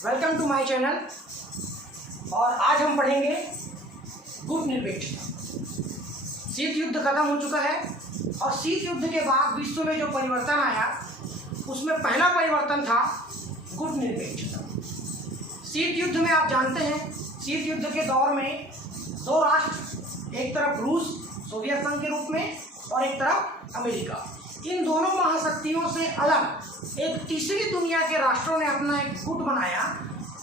Welcome to my channel. और आज हम पढ़ेंगे गुट निरपेक्षता। शीत युद्ध खत्म हो चुका है और शीत युद्ध के बाद विश्व में जो परिवर्तन आया उसमें पहला परिवर्तन था गुट निरपेक्षता। शीत युद्ध में आप जानते हैं, शीत युद्ध के दौर में दो राष्ट्र, एक तरफ रूस सोवियत संघ के रूप में और एक तरफ अमेरिका, इन दोनों महाशक्तियों से अलग एक तीसरी दुनिया के राष्ट्रों ने अपना एक गुट बनाया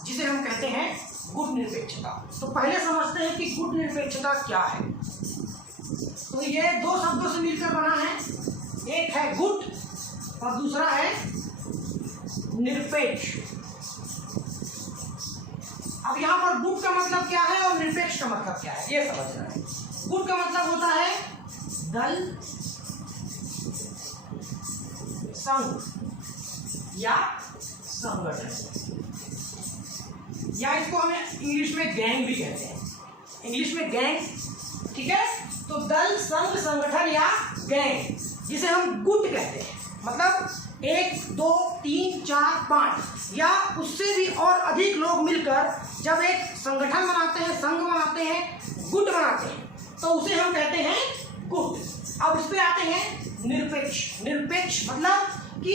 जिसे हम कहते हैं गुट निरपेक्षता। तो पहले समझते हैं कि गुट निरपेक्षता क्या है। तो ये दो शब्दों से मिलकर बना है, एक है गुट और दूसरा है निरपेक्ष। अब यहाँ पर गुट का मतलब क्या है और निरपेक्ष का मतलब क्या है ये समझना है। गुट का मतलब होता है दल, संघ या संगठन, या इसको हमें इंग्लिश में गैंग भी कहते हैं। इंग्लिश में गैंग, ठीक है। तो दल, संघ, संगठन या गैंग जिसे हम गुट कहते हैं, मतलब 1, 2, 3, 4, 5 या उससे भी और अधिक लोग मिलकर जब एक संगठन बनाते हैं, संघ बनाते हैं, गुट बनाते हैं, तो उसे हम कहते हैं गुट। अब इस पे आते हैं निरपेक्ष। निरपेक्ष मतलब कि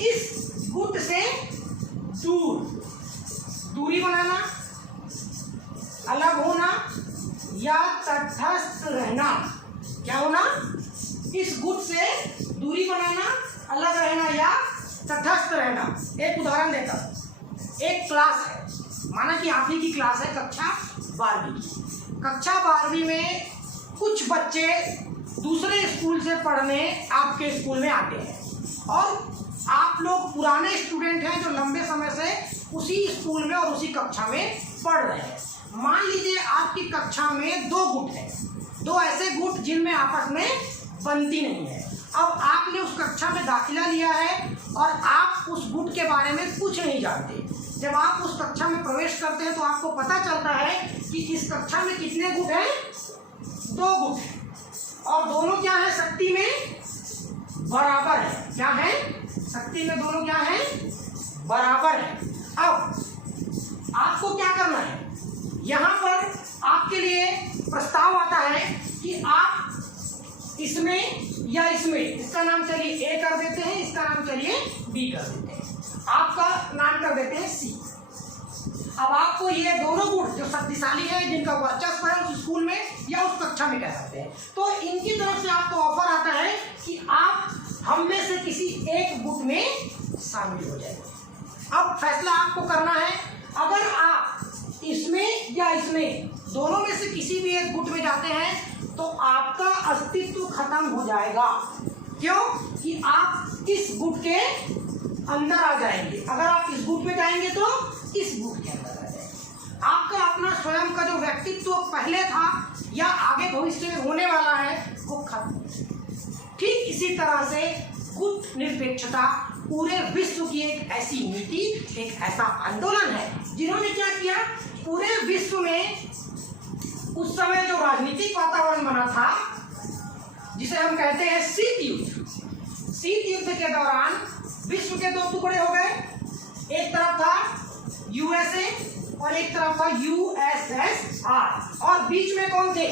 इस गुट से दूरी बनाना, अलग होना या तटस्थ रहना। क्या होना? इस गुट से दूरी बनाना, अलग रहना या तटस्थ रहना। एक उदाहरण देता हूं। एक क्लास है, माना कि आप ही की क्लास है कक्षा 12वीं की। कक्षा 12वीं में कुछ बच्चे दूसरे स्कूल से पढ़ने आपके स्कूल में आते हैं और आप लोग पुराने स्टूडेंट हैं जो लंबे समय से उसी स्कूल में और उसी कक्षा में पढ़ रहे हैं। मान लीजिए आपकी कक्षा में 2 गुट हैं, 2 ऐसे गुट जिनमें आपस में बनती नहीं है। अब आपने उस कक्षा में दाखिला लिया है और आप उस गुट के बारे में कुछ नहीं जानते। जब आप उस कक्षा में प्रवेश करते हैं तो आपको पता चलता है कि इस कक्षा में कितने गुट हैं? 2 गुट हैं और दोनों क्या है? शक्ति में बराबर है। क्या है? शक्ति में दोनों क्या है? बराबर है। अब आपको क्या करना है? यहाँ पर आपके लिए प्रस्ताव आता है कि आप इसमें या इसमें, इसका नाम चलिए ए कर देते हैं, इसका नाम चलिए बी कर देते हैं, आपका नाम कर देते हैं सी। अब आपको ये दोनों गुट जो शक्तिशाली है, जिनका वर्चस्व है उस स्कूल में या उस कक्षा में कह सकते हैं, तो इनकी तरफ से आपको ऑफर आता है कि आप हम में से किसी एक गुट में शामिल हो जाए। अब फैसला आपको करना है। अगर आप इसमें या इसमें दोनों में से किसी भी एक गुट में जाते हैं तो आपका अस्तित्व खत्म हो जाएगा। क्यों? कि आप इस गुट के अंदर आ जाएंगे। अगर आप इस गुट में जाएंगे तो इस गुट के अंदर आ जाएंगे। आपका अपना स्वयं का जो व्यक्तित्व पहले था या आगे भविष्य में होने वाला है वो खत्म। ठीक इसी तरह से गुट निरपेक्षता पूरे विश्व की एक ऐसी नीति, एक ऐसा आंदोलन है जिन्होंने क्या किया, पूरे विश्व में उस समय जो राजनीतिक वातावरण बना था जिसे हम कहते हैं शीत युद्ध। शीत युद्ध के दौरान विश्व के 2 टुकड़े हो गए। एक तरफ था यूएसए और एक तरफ था यूएसएसआर, और बीच में कौन थे?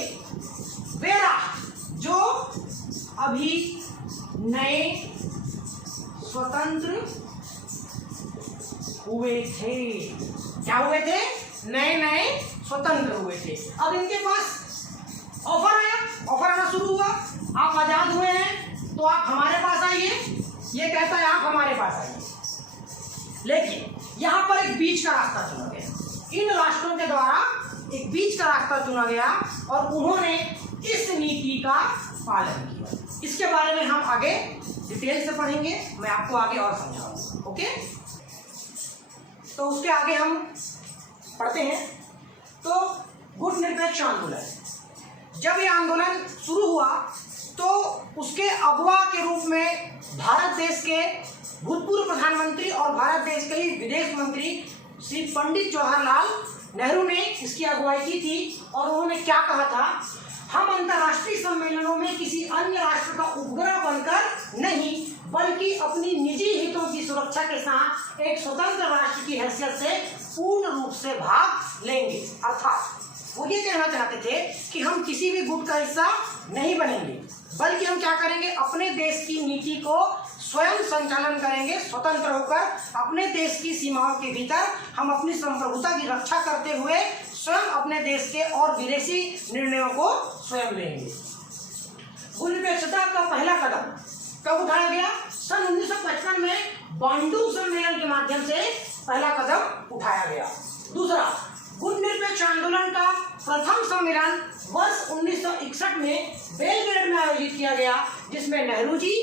वे राष्ट्र जो अभी नए स्वतंत्र हुए थे। क्या हुए थे? नए स्वतंत्र हुए थे। अब इनके पास ऑफर आया, ऑफर आना शुरू हुआ। आप आजाद हुए हैं तो आप हमारे पास आइए। ये कहता है आप हमारे पास आइए, लेकिन यहाँ पर एक बीच का रास्ता चुना गया। इन राष्ट्रों के द्वारा एक बीच का रास्ता चुना गया और उन्होंने इस नीति का पालन किया। इसके बारे में हम आगे डिटेल से पढ़ेंगे, मैं आपको आगे और समझाऊंगा। ओके, तो उसके आगे हम पढ़ते हैं। तो गुट निरपेक्ष आंदोलन, जब ये आंदोलन शुरू हुआ तो उसके अगुवा के रूप में भारत देश के भूतपूर्व प्रधानमंत्री और भारत देश के विदेश मंत्री श्री पंडित जवाहरलाल नेहरू ने इसकी अगुवाई की थी। और उन्होंने क्या कहा था? हम अंतर्राष्ट्रीय सम्मेलनों में किसी अन्य राष्ट्र का उपग्रह बनकर नहीं, बल्कि अपनी निजी हितों की सुरक्षा के साथ एक स्वतंत्र राष्ट्र की हैसियत से पूर्ण रूप से भाग लेंगे। अर्थात वो ये कहना चाहते थे कि हम किसी भी गुट का हिस्सा नहीं बनेंगे, बल्कि हम क्या करेंगे, अपने देश की नीति को स्वयं संचालन करेंगे, स्वतंत्र होकर अपने देश की सीमाओं के भीतर हम अपनी संप्रभुता की रक्षा करते हुए स्वयं अपने देश के और विदेशी निर्णयों को स्वयं लेंगे। गुटनिरपेक्षता का पहला कदम कब उठाया गया? सन 1955 में बांडुंग सम्मेलन के माध्यम से पहला कदम उठाया गया। दूसरा, गुटनिरपेक्ष आंदोलन का प्रथम सम्मेलन वर्ष 1961 में बेलग्रेड में आयोजित किया गया, जिसमें नेहरू जी,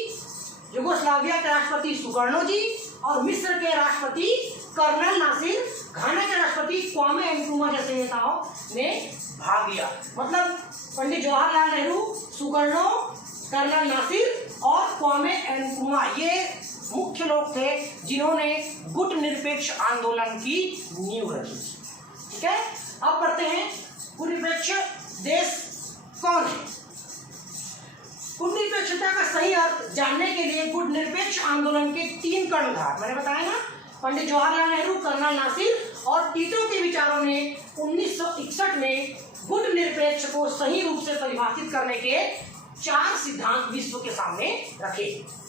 युगोस्लाविया के राष्ट्रपति सुकर्नो जी और मिस्र के राष्ट्रपति कर्नल नासिर, घाना के राष्ट्रपति क्वामे नक्रुमा जैसे नेताओं ने भाग लिया। मतलब पंडित जवाहरलाल नेहरू, सुकर्नो, कर्नल नासिर और क्वामे नक्रुमा ये मुख्य लोग थे जिन्होंने गुट निरपेक्ष आंदोलन की नींव रखी। ठीक है, अब बढ़ते हैं गुट निरपेक्ष देश कौन है। गुट निरपेक्षता का सही अर्थ जानने के लिए गुट निरपेक्ष आंदोलन के 3 कर्णधार मैंने बताया ना, पंडित जवाहरलाल नेहरू, कर्नल नासिर और टीटो के विचारों ने 1961 में गुट निरपेक्ष को सही रूप से परिभाषित करने के 4 सिद्धांत विश्व के सामने रखे।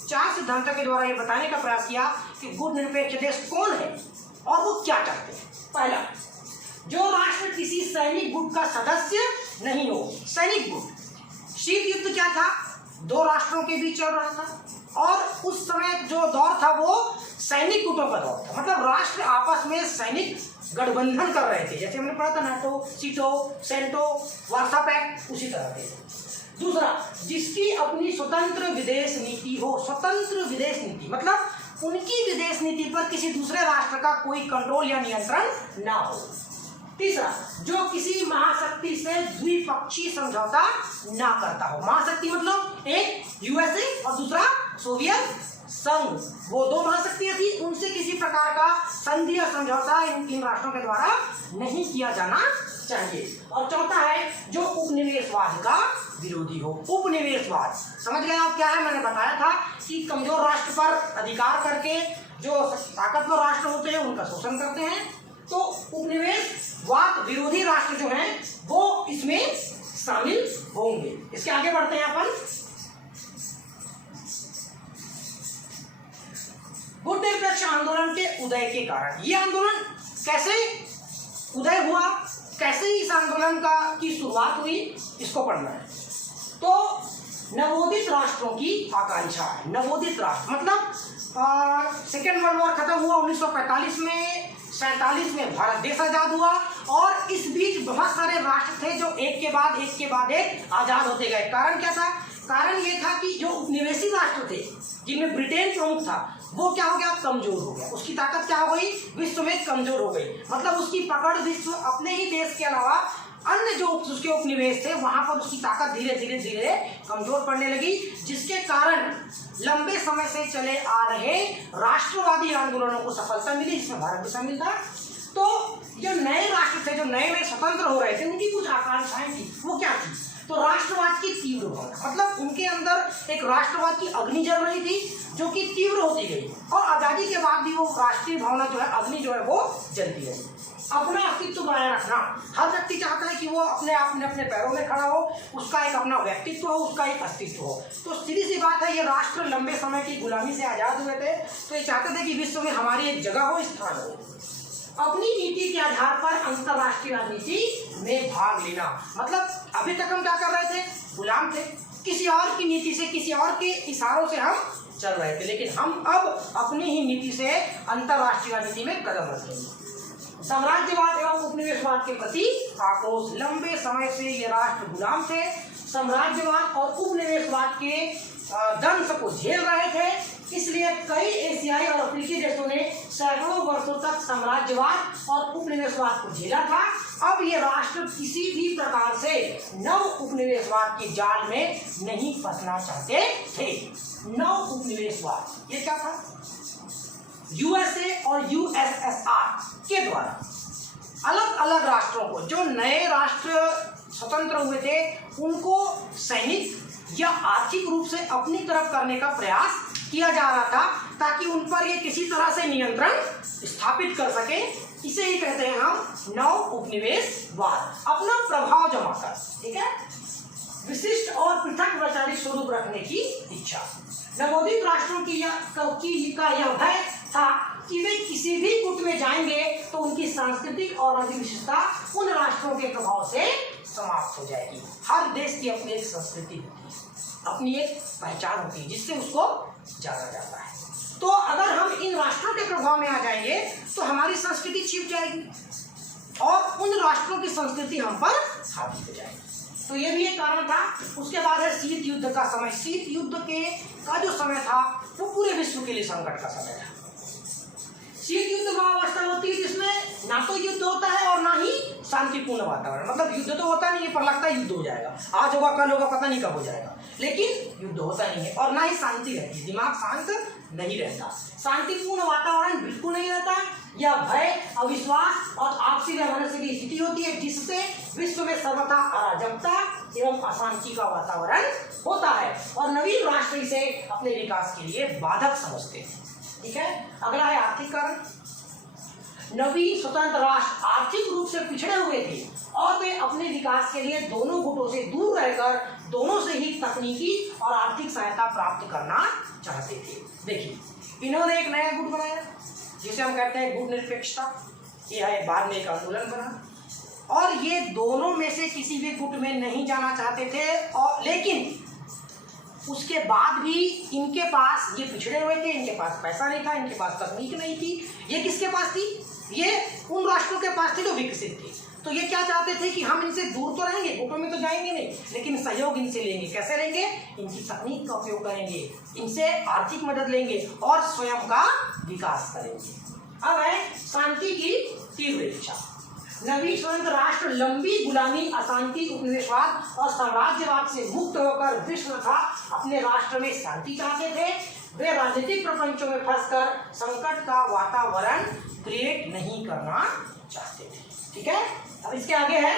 4 सिद्धांतों के द्वारा ये बताने का प्रयास किया कि गुट निरपेक्ष देश कौन है और वो क्या चाहते हैं। पहला, जो राष्ट्र किसी सैनिक गुट का सदस्य नहीं हो। सैनिक गुट, शीत युद्ध क्या था, 2 राष्ट्रों के बीच चल रहा था और उस समय जो दौर था वो सैनिक गुटों का दौर था। मतलब राष्ट्र आपस में सैनिक गठबंधन कर रहे थे, जैसे हमने पढ़ा था नाटो, सीटो, सेंटो, वार्सा पैक्ट, उसी तरह थे। दूसरा, जिसकी अपनी स्वतंत्र विदेश नीति हो। स्वतंत्र विदेश नीति मतलब उनकी विदेश नीति पर किसी दूसरे राष्ट्र का कोई कंट्रोल या नियंत्रण ना हो। तीसरा, जो किसी महाशक्ति से द्विपक्षीय समझौता ना करता हो। महाशक्ति मतलब एक यूएसए और दूसरा सोवियत संघ, वो 2 महाशक्तियां थी, उनसे किसी प्रकार का संधि या समझौता इन 3 राष्ट्रों के द्वारा नहीं किया जाना चाहिए। और चौथा है जो उपनिवेशवाद का विरोधी हो। उपनिवेशवाद समझ गए आप क्या है? मैंने बताया था कि कमजोर राष्ट्र पर अधिकार करके जो ताकतवर राष्ट्र होते हैं उनका शोषण करते हैं, तो उपनिवेशवाद विरोधी राष्ट्र जो हैं वो इसमें शामिल होंगे। इसके आगे बढ़ते हैं अपन। गुट निरपेक्ष आंदोलन के उदय के कारण। ये आंदोलन कैसे उदय हुआ, कैसे इस आंदोलन की शुरुआत हुई, इसको पढ़ना है। तो नवोदित राष्ट्रों की आकांक्षा है। नवोदित राष्ट्र मतलब सेकेंड वर्ल्ड वॉर खत्म हुआ 1945 में, 47 में भारत देश आजाद हुआ और इस बीच बहुत सारे राष्ट्र थे जो एक के बाद एक आजाद होते गए। कारण क्या था? कारण ये था कि जो उपनिवेशी राष्ट्र थे जिनमें ब्रिटेन प्रमुख था वो क्या हो गया? कमजोर हो गया। उसकी ताकत क्या हो गई? विश्व में कमजोर हो गई। मतलब उसकी पकड़ विश्व अपने ही देश के अलावा अन्य जो उसके उपनिवेश थे वहां पर उसकी ताकत धीरे धीरे कमजोर पड़ने लगी, जिसके कारण लंबे समय से चले आ रहे राष्ट्रवादी आंदोलनों को सफलता मिली, जिसमें भारत भी शामिल था। तो जो नए राष्ट्र थे, जो नए स्वतंत्र हो रहे थे, उनकी कुछ आकांक्षाएं थी। वो क्या थी? तो राष्ट्रवाद की तीव्र भावना, मतलब उनके अंदर एक राष्ट्रवाद की अग्नि जल रही थी जो कि तीव्र होती गई और आजादी के बाद भी वो राष्ट्रीय भावना जो है, अग्नि जो है वो जलती रही। अपना अस्तित्व बनाए रखना, हर व्यक्ति चाहता है कि वो अपने आप में अपने पैरों में खड़ा हो, उसका एक अपना व्यक्तित्व हो, उसका एक अस्तित्व हो। तो सीधी सी बात है, ये राष्ट्र लंबे समय की गुलामी से आजाद हुए थे, तो ये चाहते थे कि विश्व में हमारी एक जगह हो, स्थान हो। अपनी नीति के आधार पर अंतरराष्ट्रीय राजनीति में भाग लेना, मतलब अभी तक हम क्या कर रहे थे? गुलाम थे, किसी और की नीति से, किसी और के इशारों से हम चल रहे थे, लेकिन हम अब अपनी ही नीति से अंतरराष्ट्रीय राजनीति में कदम रखेंगे। साम्राज्यवाद एवं उपनिवेशवाद के प्रति आक्रोश। लंबे समय से ये राष्ट्र गुलाम थे, साम्राज्यवाद और उपनिवेशवाद के दंश को झेल रहे थे, इसलिए कई एशियाई और अफ्रीकी देशों ने सैकड़ों वर्षों तक साम्राज्यवाद और उपनिवेशवाद को झेला था। अब ये राष्ट्र किसी भी प्रकार से नव उपनिवेशवाद के जाल में नहीं फंसना चाहते थे। नव उपनिवेशवाद ये क्या था? यूएसए और यूएसएसआर के द्वारा अलग अलग राष्ट्रों को, जो नए राष्ट्र स्वतंत्र हुए थे, उनको सैनिक या आर्थिक रूप से अपनी तरफ करने का प्रयास किया जा रहा था ताकि उन पर ये किसी तरह से नियंत्रण स्थापित कर सके। इसे ही कहते हैं हम नव उपनिवेशवाद, अपना प्रभाव जमाकर, ठीक है, विशिष्ट और पृथक वैचारिक स्वरूप रखने की इच्छा। नवोदित राष्ट्रों की यह भय था कि वे किसी भी गुट में जाएंगे तो उनकी सांस्कृतिक और विशिष्टता उन राष्ट्रों के प्रभाव से समाप्त हो जाएगी। हर देश की अपनी एक संस्कृति होती है, अपनी एक पहचान होती है जिससे उसको जाना जाता है। तो अगर हम इन राष्ट्रों के प्रभाव में आ जाएंगे तो हमारी संस्कृति छिप जाएगी और उन राष्ट्रों की संस्कृति हम पर हावी हो जाएगी। तो ये भी एक कारण था। उसके बाद है शीत युद्ध का समय। शीत युद्ध का जो समय था वो पूरे विश्व के लिए संकट का समय था। शीत युद्ध वह अवस्था होती है जिसमें ना तो युद्ध होता है और ना ही शांतिपूर्ण वातावरण, मतलब युद्ध तो होता नहीं है पर लगता है युद्ध हो जाएगा, आज होगा कल होगा पता नहीं कब हो जाएगा, लेकिन युद्ध होता नहीं है। और ना ही शांति रहती है, दिमाग शांत नहीं रहता, शांतिपूर्ण वातावरण बिल्कुल नहीं रहता। यह भय, अविश्वास और आपसी वैमनस्य की स्थिति होती है जिससे विश्व में सर्वथा अराजकता एवं अशांति का वातावरण होता है और नवीन राष्ट्र इसे अपने विकास के लिए बाधक समझते हैं। ठीक है, अगला है आर्थिक कारण। नवीन स्वतंत्र राष्ट्र आर्थिक रूप से पिछड़े हुए थे और वे अपने विकास के लिए दोनों गुटों से दूर रहकर दोनों से ही तकनीकी और आर्थिक सहायता प्राप्त करना चाहते थे। देखिए, इन्होंने एक नया गुट बनाया जिसे हम कहते हैं गुट निरपेक्षता। यह है बाद में एक आंदोलन बना और ये दोनों में से किसी भी गुट में नहीं जाना चाहते थे, और लेकिन उसके बाद भी इनके पास, ये पिछड़े हुए थे, इनके पास पैसा नहीं था, इनके पास तकनीक नहीं थी। ये किसके पास थी? ये उन राष्ट्रों के पास थी जो विकसित थी। तो ये क्या चाहते थे कि हम इनसे दूर तो रहेंगे, गुटों में तो जाएंगे नहीं, लेकिन सहयोग इनसे लेंगे। कैसे लेंगे? इनकी तकनीक का उपयोग करेंगे, इनसे आर्थिक मदद लेंगे और स्वयं का विकास करेंगे। अब है शांति की तीव्र इच्छा। नवीन स्वतंत्र राष्ट्र लंबी गुलामी, अशांति, उपनिवेशवाद और साम्राज्यवाद से मुक्त होकर विश्व तथा अपने राष्ट्र में शांति चाहते थे। वे राजनीतिक प्रपंचों में फंसकर संकट का वातावरण क्रिएट नहीं करना चाहते थे। ठीक है, अब इसके आगे है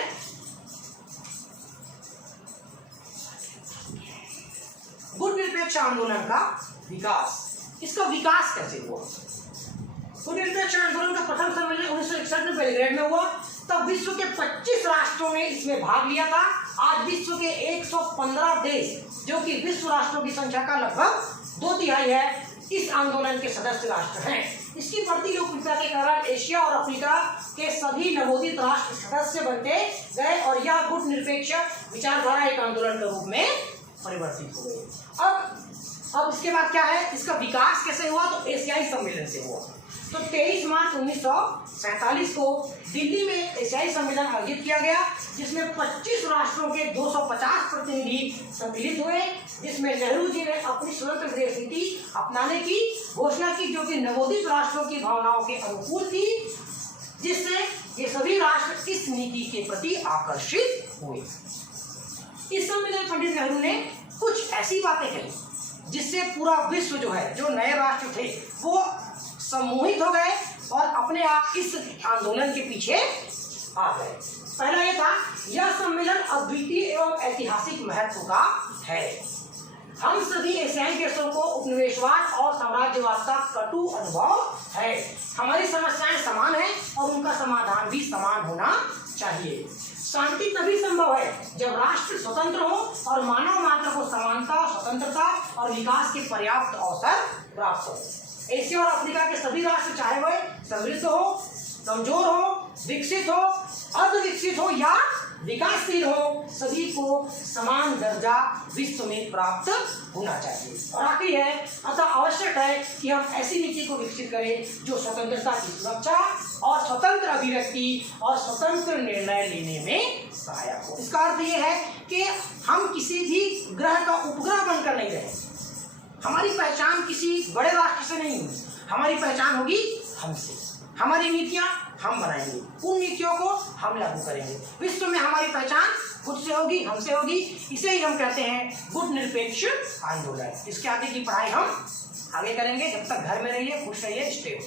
गुट निरपेक्ष आंदोलन का विकास। इसका विकास कैसे हुआ? गुट निरपेक्ष आंदोलन का प्रथम सम्मेलन 1961 में बेलग्रेड में हुआ। तब विश्व के 25 राष्ट्रों ने इसमें भाग लिया था। आज विश्व के 115 देश, जो कि विश्व राष्ट्रों की संख्या का लगभग 2/3 है, इस आंदोलन के सदस्य राष्ट्र हैं। इसकी बढ़ती लोकप्रियता के कारण एशिया और अफ्रीका के सभी नवोदित राष्ट्र सदस्य बनते गए और यह गुट निरपेक्ष विचारधारा एक आंदोलन के रूप में परिवर्तित हो गई। अब इसके बाद क्या है? इसका विकास कैसे हुआ? तो एशियाई सम्मेलन से हुआ। तो 23 मार्च 1947 को दिल्ली में एशियाई सम्मेलन आयोजित किया गया, जिसमें 25 राष्ट्रों के 250 प्रतिनिधि सम्मिलित हुए, जिसमें नेहरू जी ने अपनी स्वतंत्र विदेश नीति अपनाने की घोषणा की, जो कि नवोदित राष्ट्रों की भावनाओं के अनुकूल थी, जिससे ये सभी राष्ट्र इस नीति के प्रति आकर्षित हुए। इस सम्मेलन पंडित नेहरू ने कुछ ऐसी बातें कही जिससे पूरा विश्व जो है, जो नए राष्ट्र थे, वो सम्मोहित हो गए और अपने आप इस आंदोलन के पीछे आ गए। पहला ये था, यह सम्मेलन अद्वितीय एवं ऐतिहासिक महत्व का है। हम सभी एशियाई देशों को उपनिवेशवाद और साम्राज्यवाद का कटु अनुभव है। हमारी समस्याएं समान हैं और उनका समाधान भी समान होना चाहिए। शांति तभी संभव है जब राष्ट्र स्वतंत्र हो और मानव मात्र को समानता, स्वतंत्रता और विकास के पर्याप्त अवसर प्राप्त हो। एशिया और अफ्रीका के सभी राष्ट्र, चाहे वह समृद्ध हो, कमजोर हो, विकसित हो, अर्धविकसित हो या विकासशील हो, सभी को समान दर्जा विश्व में प्राप्त होना चाहिए। और आखिरी है, अतः आवश्यक है कि हम ऐसी नीति को विकसित करें जो स्वतंत्रता की सुरक्षा और स्वतंत्र अभिव्यक्ति और स्वतंत्र निर्णय लेने में सहायक हो। इसका अर्थ यह है कि हम किसी भी ग्रह का उपग्रह बनकर नहीं रहे। हमारी पहचान किसी बड़े राष्ट्र से नहीं होगी, हमारी पहचान होगी हमसे। हमारी नीतियां हम बनाएंगे, उन नीतियों को हम लागू करेंगे। विश्व में हमारी पहचान खुद से होगी, हमसे होगी। इसे ही हम कहते हैं गुट निरपेक्ष आंदोलन। इसके आगे की पढ़ाई हम आगे करेंगे। जब तक घर में रहिए, खुश रहिए, स्टे हो।